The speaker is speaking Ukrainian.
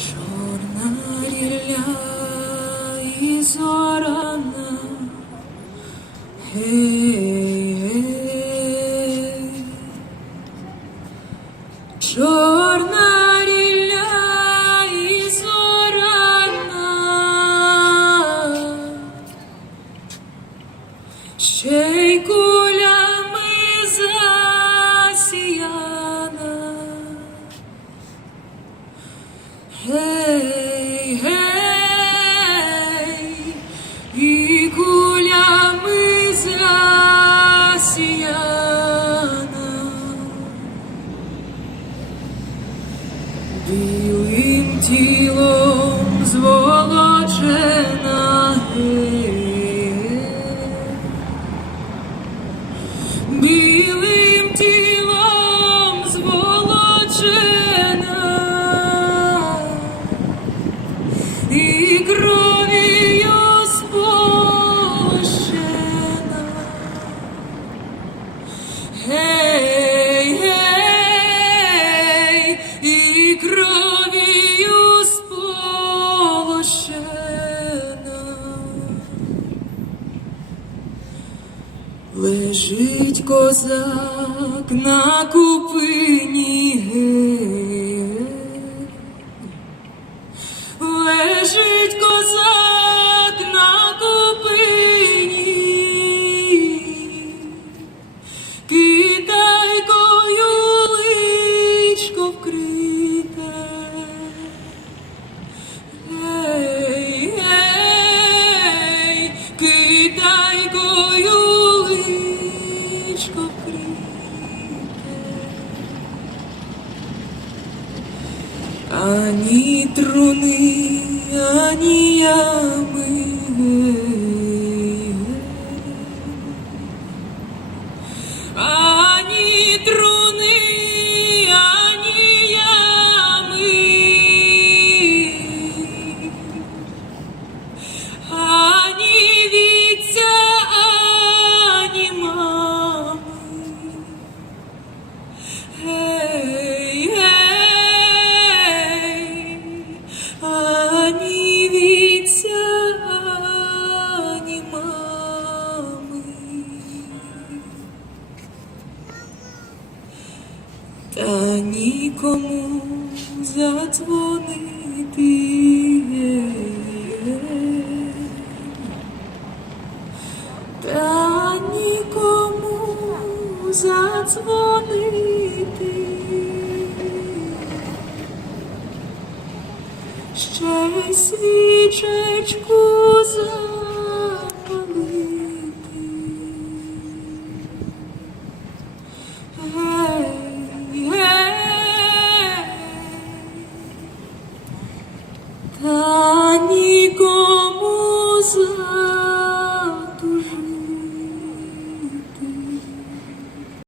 Чорна рілля і зорана, гей, гей. Чорна Гей, гей, і кулями засіяна. Білим тілом зволочена гей, І кров'ю сполощена. Лежить козак на купині гей. Ані труни, ані ями. Та нікому задзвонити. Та нікому задзвонити. Ще свічечку за